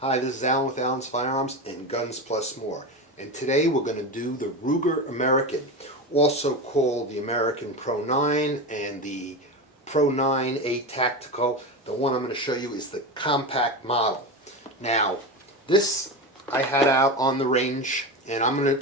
Hi, this is Alan with Alan's Firearms and Guns Plus More. And today we're going to do the Ruger American, also called the American Pro 9 and the Pro 9A Tactical. The one I'm going to show you is the compact model. Now, this I had out on the range, and I'm going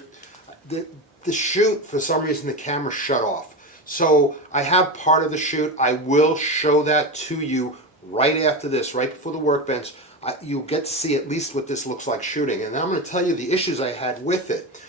to... The shoot, for some reason, the camera shut off. So I have part of the shoot. I will show that to you right after this, right before the workbench. You'll get to see at least what this looks like shooting. And I'm going to tell you the issues I had with it.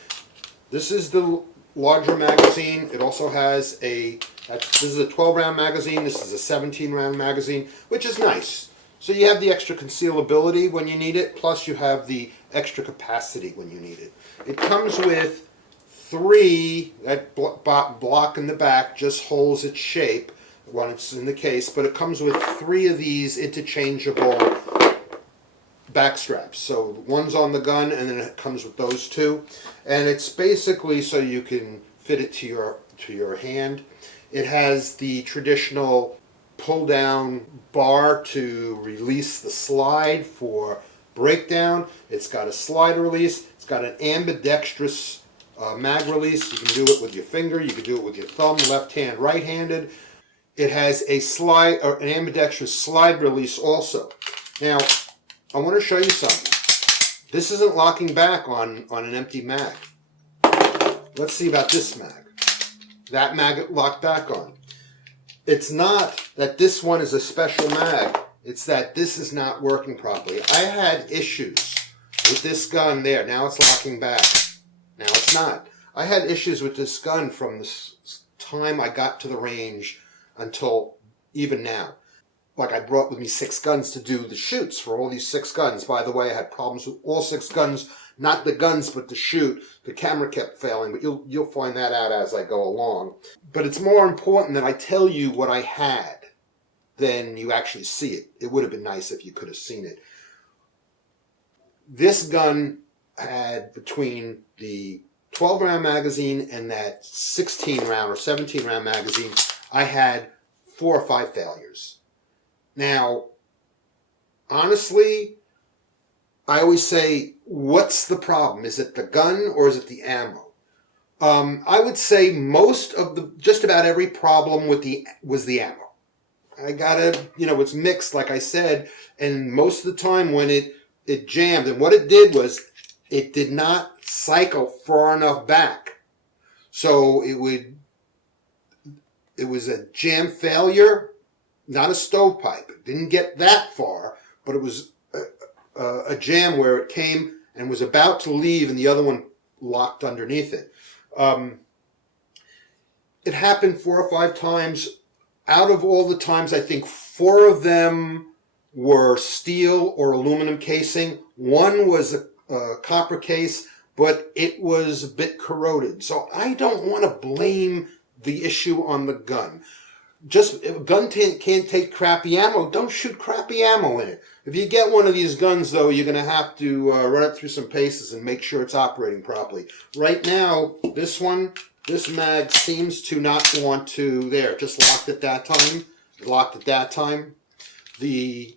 This is the larger magazine. It also has this is a 12-round magazine. This is a 17-round magazine, which is nice. So you have the extra concealability when you need it, plus you have the extra capacity when you need it. It comes with three, that block in the back just holds its shape when it's in the case, but it comes with three of these interchangeable back straps. So one's on the gun, and then it comes with those two, and it's basically so you can fit it to your hand. It has the traditional pull down bar to release the slide for breakdown. It's got a slide release. It's got an ambidextrous mag release. You can do it with your finger, you can do it with your thumb, left hand, right handed. It has a slide, or an ambidextrous slide release also. Now, I want to show you something. This isn't locking back on an empty mag. Let's see about this mag. That mag it locked back on. It's not that this one is a special mag, it's that this is not working properly. I had issues with this gun there. Now it's locking back. Now it's not. I had issues with this gun from the time I got to the range until even now. Like, I brought with me 6 guns to do the shoots for all these 6 guns. By the way, I had problems with all 6 guns, not the guns but the shoot. The camera kept failing, but you'll find that out as I go along. But it's more important that I tell you what I had than you actually see it. It would have been nice if you could have seen it. This gun had, between the 12-round magazine and that 16-round or 17-round magazine, I had 4 or 5 failures. Now, honestly, I always say, what's the problem? Is it the gun or is it the ammo? I would say just about every problem was the ammo. I gotta, it's mixed, like I said, and most of the time when it jammed, and what it did was, it did not cycle far enough back. So it was a jam failure, not a stovepipe. It didn't get that far, but it was a jam where it came and was about to leave and the other one locked underneath it. It happened 4 or 5 times. Out of all the times, I think 4 of them were steel or aluminum casing. One was a copper case, but it was a bit corroded. So I don't want to blame the issue on the gun. Just, if a gun can't take crappy ammo, don't shoot crappy ammo in it. If you get one of these guns, though, you're going to have to run it through some paces and make sure it's operating properly. Right now, this mag seems to not want to, there, just locked at that time. Locked at that time. It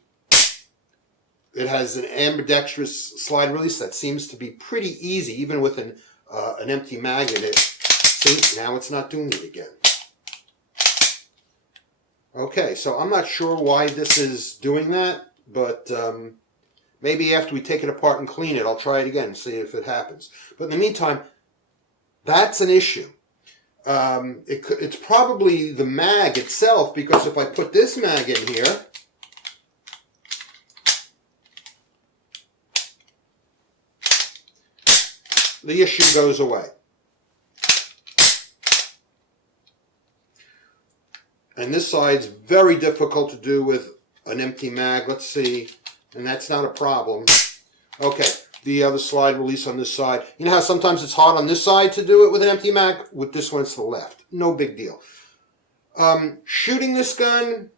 has an ambidextrous slide release that seems to be pretty easy, even with an empty mag in it. See, now it's not doing it again. Okay, so I'm not sure why this is doing that, but maybe after we take it apart and clean it, I'll try it again and see if it happens. But in the meantime, that's an issue. It's probably the mag itself, because if I put this mag in here, the issue goes away. And this side's very difficult to do with an empty mag. Let's see. And that's not a problem. Okay, the other slide release on this side. You know how sometimes it's hard on this side to do it with an empty mag? With this one, it's the left. No big deal. Shooting this gun,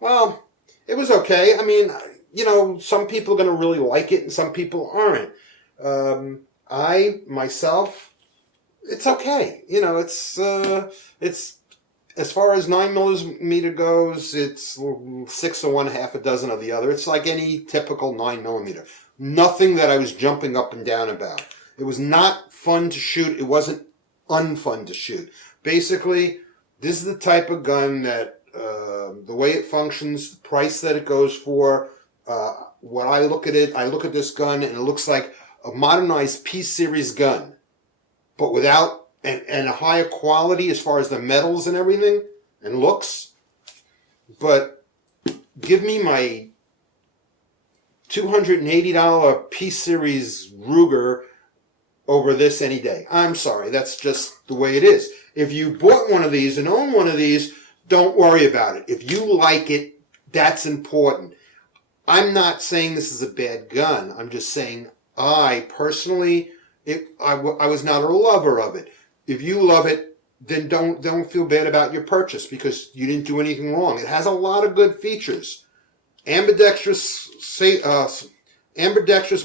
well, it was okay. I mean, some people are going to really like it and some people aren't. I, myself, it's okay. It's as far as 9mm goes, it's 6 of one, half a dozen of the other. It's like any typical 9mm. nothing that I was jumping up and down about. It was not fun to shoot. It wasn't unfun to shoot. Basically, this is the type of gun that, the way it functions, the price that it goes for, when I look at it, I look at this gun and it looks like a modernized P-Series gun, but without, and a higher quality as far as the metals and everything, and looks. But give me my $280 P-Series Ruger over this any day. I'm sorry, that's just the way it is. If you bought one of these and own one of these, don't worry about it. If you like it, that's important. I'm not saying this is a bad gun. I'm just saying I personally, I was not a lover of it. If you love it, then don't feel bad about your purchase because you didn't do anything wrong. It has a lot of good features. Ambidextrous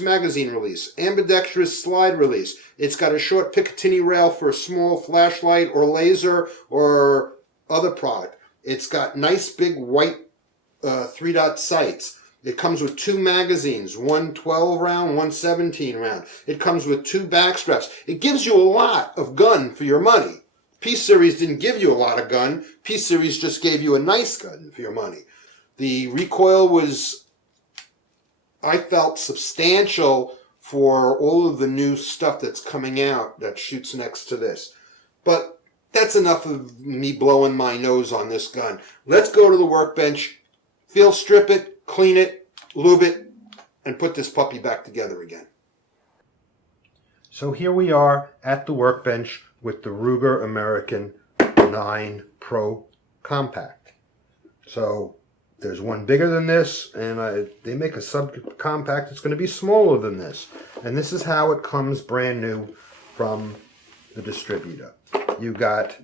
magazine release, ambidextrous slide release. It's got a short Picatinny rail for a small flashlight or laser or other product. It's got nice big white 3-dot sights. It comes with 2 magazines, one 12 round, one 17 round. It comes with 2 back straps. It gives you a lot of gun for your money. P-Series didn't give you a lot of gun. P-Series just gave you a nice gun for your money. The recoil was, I felt, substantial for all of the new stuff that's coming out that shoots next to this. But that's enough of me blowing my nose on this gun. Let's go to the workbench, field strip it, clean it, lube it, and put this puppy back together again. So here we are at the workbench with the Ruger American 9 Pro Compact. So there's one bigger than this, and they make a subcompact that's going to be smaller than this. And this is how it comes brand new from the distributor. You got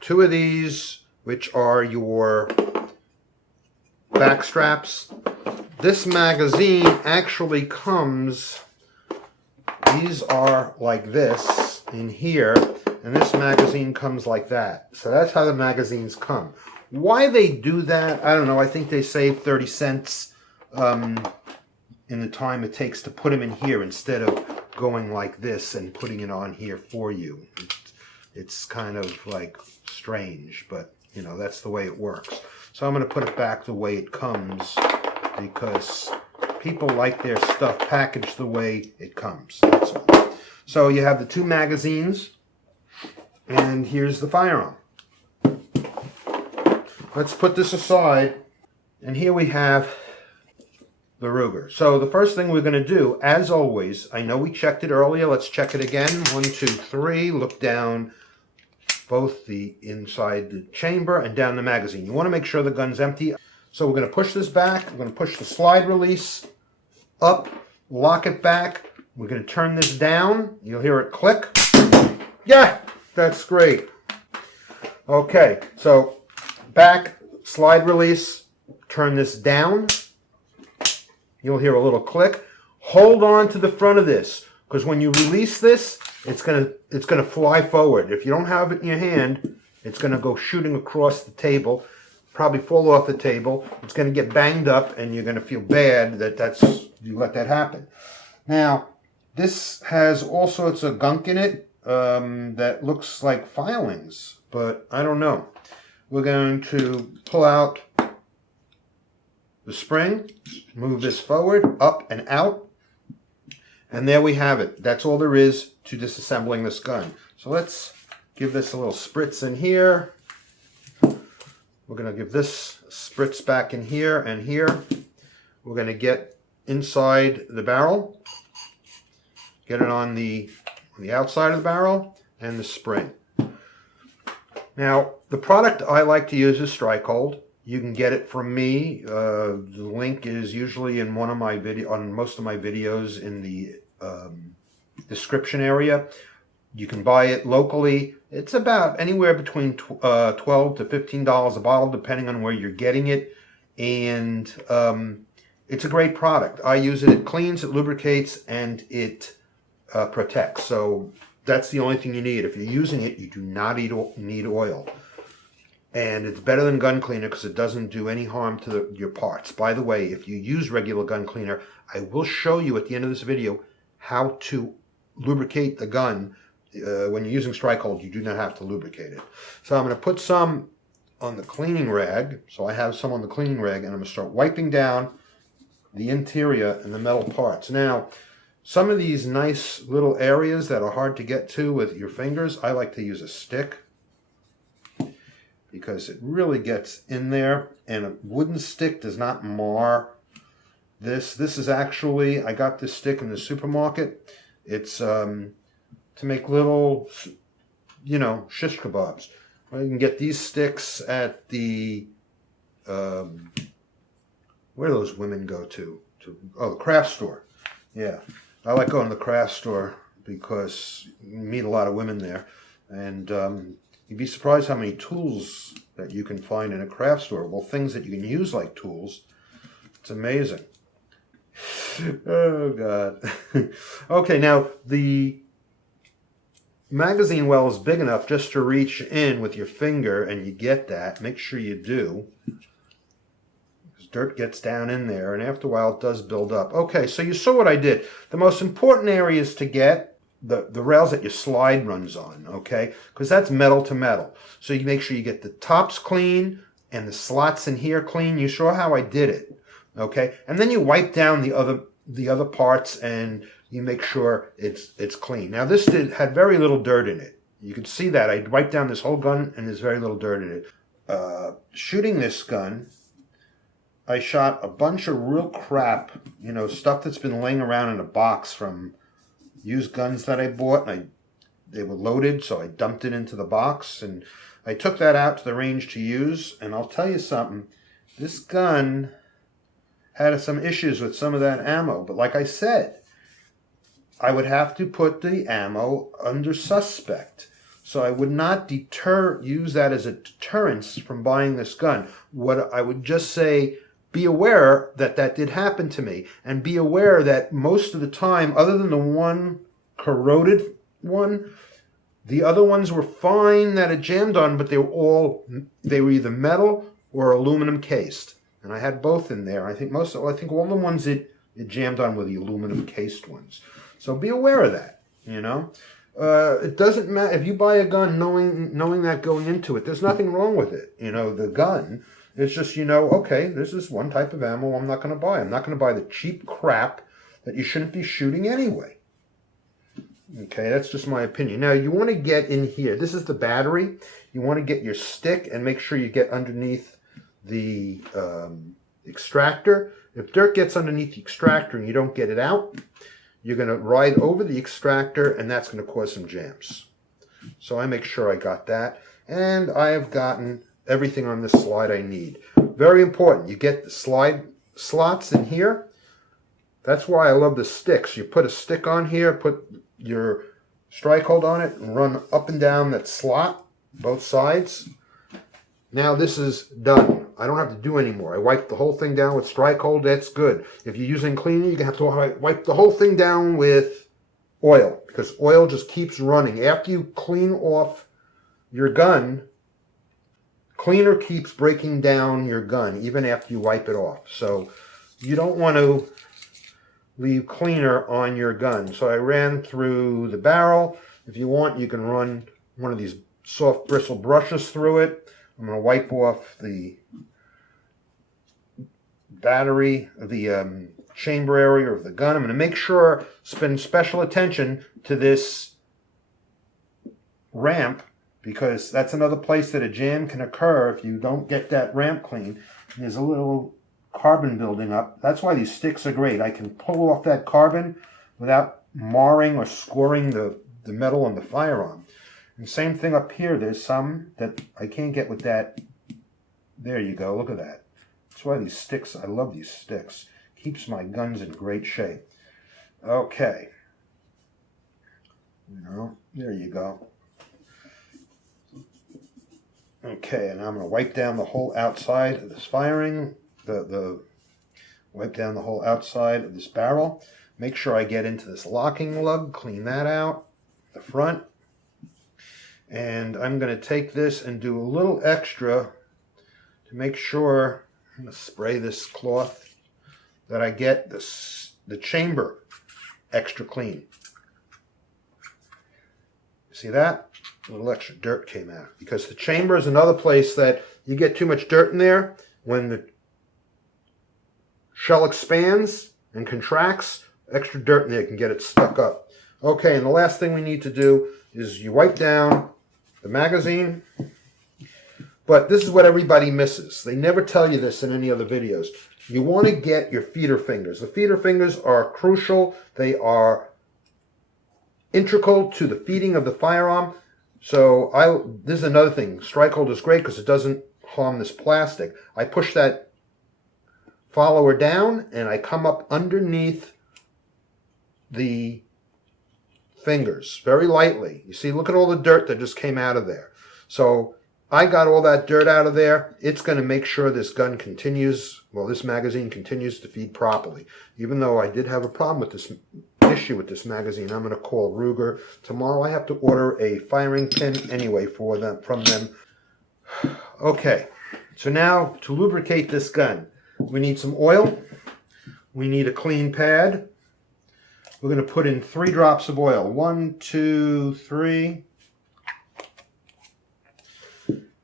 2 of these, which are your back straps. This magazine actually comes, these are like this in here, and this magazine comes like that. So that's how the magazines come. Why they do that, I don't know. I think they save 30 cents in the time it takes to put them in here instead of going like this and putting it on here for you. It's kind of like strange, but you know, that's the way it works. So I'm going to put it back the way it comes because people like their stuff packaged the way it comes. That's all. So you have the 2 magazines, and here's the firearm. Let's put this aside, and here we have the Ruger. So the first thing we're going to do, as always, I know we checked it earlier, let's check it again. 1, 2, 3, look down both the inside the chamber and down the magazine. You want to make sure the gun's empty. So we're going to push this back, we're going to push the slide release up, lock it back. We're going to turn this down, you'll hear it click. Yeah, that's great. Okay, so back, slide release, turn this down. You'll hear a little click. Hold on to the front of this, because when you release this, it's gonna fly forward. If you don't have it in your hand, it's gonna go shooting across the table, probably fall off the table. It's gonna get banged up, and you're gonna feel bad that you let that happen. Now, this has all sorts of gunk in it that looks like filings, but I don't know. We're going to pull out the spring, move this forward, up and out, and there we have it. That's all there is to disassembling this gun. So let's give this a little spritz in here. We're going to give this spritz back in here and here. We're going to get inside the barrel, get it on the outside of the barrel, and the spring. Now, the product I like to use is Strikehold. You can get it from me. The link is usually in one of my on most of my videos in the description area. You can buy it locally. It's about anywhere between $12 to $15 a bottle, depending on where you're getting it. And it's a great product. I use it. It cleans, it lubricates, and it protects. So that's the only thing you need. If you're using it, you do not need oil. And it's better than gun cleaner because it doesn't do any harm to your parts. By the way, if you use regular gun cleaner, I will show you at the end of this video how to lubricate the gun. When you're using Strike-Hold, you do not have to lubricate it. So I'm going to put some on the cleaning rag. So I have some on the cleaning rag, and I'm going to start wiping down the interior and the metal parts. Now, some of these nice little areas that are hard to get to with your fingers, I like to use a stick, because it really gets in there, and a wooden stick does not mar this. This is actually, I got this stick in the supermarket. It's to make little, you know, shish kebabs. Well, you can get these sticks at the, where do those women go to? Oh, the craft store. Yeah, I like going to the craft store because you meet a lot of women there, and you'd be surprised how many tools that you can find in a craft store. Well, things that you can use like tools. It's amazing. Oh, God. Okay, now the magazine well is big enough just to reach in with your finger, and you get that. Make sure you do, because dirt gets down in there, and after a while it does build up. Okay, so you saw what I did. The most important areas to get the rails that your slide runs on, okay? Because that's metal to metal. So you make sure you get the tops clean and the slots in here clean. You saw how I did it, okay? And then you wipe down the other parts, and you make sure it's clean. Now this had very little dirt in it. You can see that. I wiped down this whole gun, and there's very little dirt in it. Shooting this gun, I shot a bunch of real crap, you know, stuff that's been laying around in a box from used guns that I bought, and they were loaded, so I dumped it into the box, and I took that out to the range to use. And I'll tell you something, this gun had some issues with some of that ammo, but like I said, I would have to put the ammo under suspect, so I would not use that as a deterrence from buying this gun. What I would just say, be aware that that did happen to me, and be aware that most of the time, other than the one corroded one, the other ones were fine that it jammed on, but they were either metal or aluminum cased, and I had both in there. I think all the ones it jammed on were the aluminum cased ones. So be aware of that. You know, it doesn't matter if you buy a gun knowing that going into it. There's nothing wrong with it. You know, the gun. It's just, you know, okay, this is one type of ammo I'm not going to buy. I'm not going to buy the cheap crap that you shouldn't be shooting anyway. Okay, that's just my opinion. Now, you want to get in here. This is the battery. You want to get your stick and make sure you get underneath the extractor. If dirt gets underneath the extractor and you don't get it out, you're going to ride over the extractor, and that's going to cause some jams. So I make sure I got that. And I have gotten everything on this slide I need. Very important. You get the slide slots in here. That's why I love the sticks. You put a stick on here, put your Strike-Hold on it, and run up and down that slot, both sides. Now this is done. I don't have to do any more. I wiped the whole thing down with Strike-Hold. That's good. If you're using cleaner, you're going to have to wipe the whole thing down with oil, because oil just keeps running. After you clean off your gun, cleaner keeps breaking down your gun even after you wipe it off. So you don't want to leave cleaner on your gun. So I ran through the barrel. If you want, you can run one of these soft bristle brushes through it. I'm going to wipe off the battery, the chamber area of the gun. I'm going to make sure, spend special attention to this ramp, because that's another place that a jam can occur if you don't get that ramp clean. There's a little carbon building up. That's why these sticks are great. I can pull off that carbon without marring or scoring the metal on the firearm. And same thing up here. There's some that I can't get with that. There you go. Look at that. That's why these sticks, I love these sticks. Keeps my guns in great shape. Okay. You know, there you go. Okay, and I'm going to wipe down the whole outside of this firing, wipe down the whole outside of this barrel. Make sure I get into this locking lug, clean that out, the front. And I'm going to take this and do a little extra to make sure, I'm going to spray this cloth, that I get the chamber extra clean. See that? A little extra dirt came out. Because the chamber is another place that you get too much dirt in there. When the shell expands and contracts, extra dirt in there can get it stuck up. Okay, and the last thing we need to do is you wipe down the magazine. But this is what everybody misses. They never tell you this in any other videos. You want to get your feeder fingers. The feeder fingers are crucial. They are integral to the feeding of the firearm. So this is another thing. Strike hold is great because it doesn't harm this plastic. I push that follower down and I come up underneath the fingers very lightly. You see, look at all the dirt that just came out of there. So I got all that dirt out of there. It's going to make sure this gun continues, well, this magazine continues to feed properly. Even though I did have a problem with this issue with this magazine, I'm going to call Ruger. Tomorrow I have to order a firing pin anyway from them. Okay, so now to lubricate this gun, we need some oil. We need a clean pad. We're going to put in 3 drops of oil. 1, 2, 3.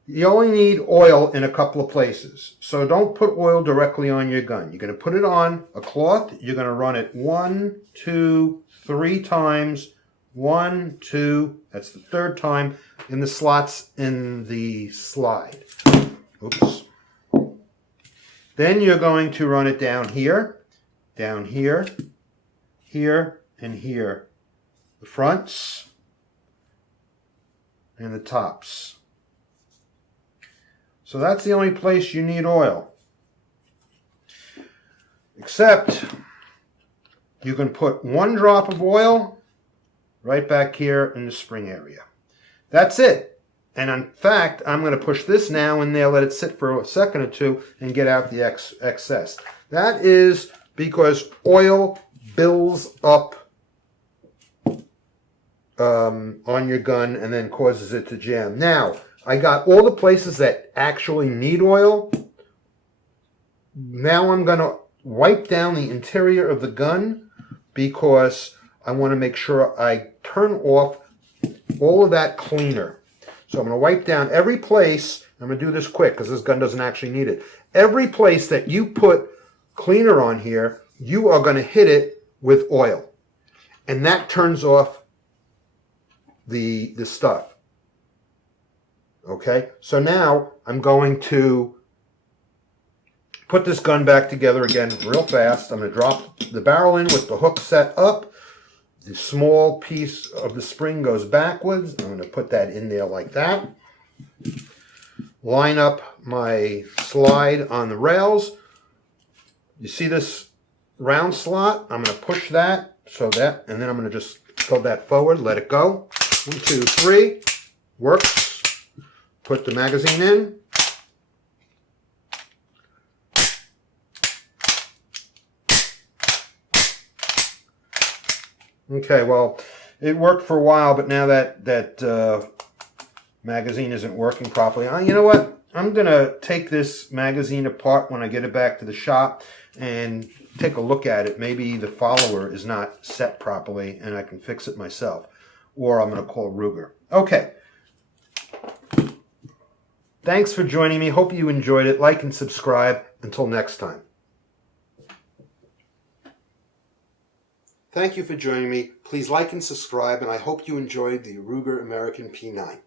You only need oil in a couple of places. So don't put oil directly on your gun. You're going to put it on a cloth. You're going to run it 1, 2, 3 times. 1, 2, that's the 3rd time, in the slots in the slide. Oops. Then you're going to run it down here, here, and here. The fronts and the tops. So that's the only place you need oil. Except you can put 1 drop of oil right back here in the spring area. That's it. And in fact, I'm going to push this now in there, let it sit for a second or two, and get out the excess. That is because oil builds up on your gun and then causes it to jam. Now, I got all the places that actually need oil. Now I'm going to wipe down the interior of the gun because I want to make sure I turn off all of that cleaner. So I'm going to wipe down every place. I'm going to do this quick because this gun doesn't actually need it. Every place that you put cleaner on here, you are going to hit it with oil. And that turns off the stuff. Okay, so now I'm going to put this gun back together again real fast. I'm going to drop the barrel in with the hook set up. The small piece of the spring goes backwards. I'm going to put that in there like that. Line up my slide on the rails. You see this round slot? I'm going to push that, and then I'm going to just go that forward, let it go. 1, 2, 3. Works. Put the magazine in. Okay, well, it worked for a while, but now that magazine isn't working properly. You know what? I'm going to take this magazine apart when I get it back to the shop and take a look at it. Maybe the follower is not set properly and I can fix it myself. Or I'm going to call Ruger. Okay. Thanks for joining me. Hope you enjoyed it. Like and subscribe. Until next time. Thank you for joining me. Please like and subscribe, and I hope you enjoyed the Ruger American P9.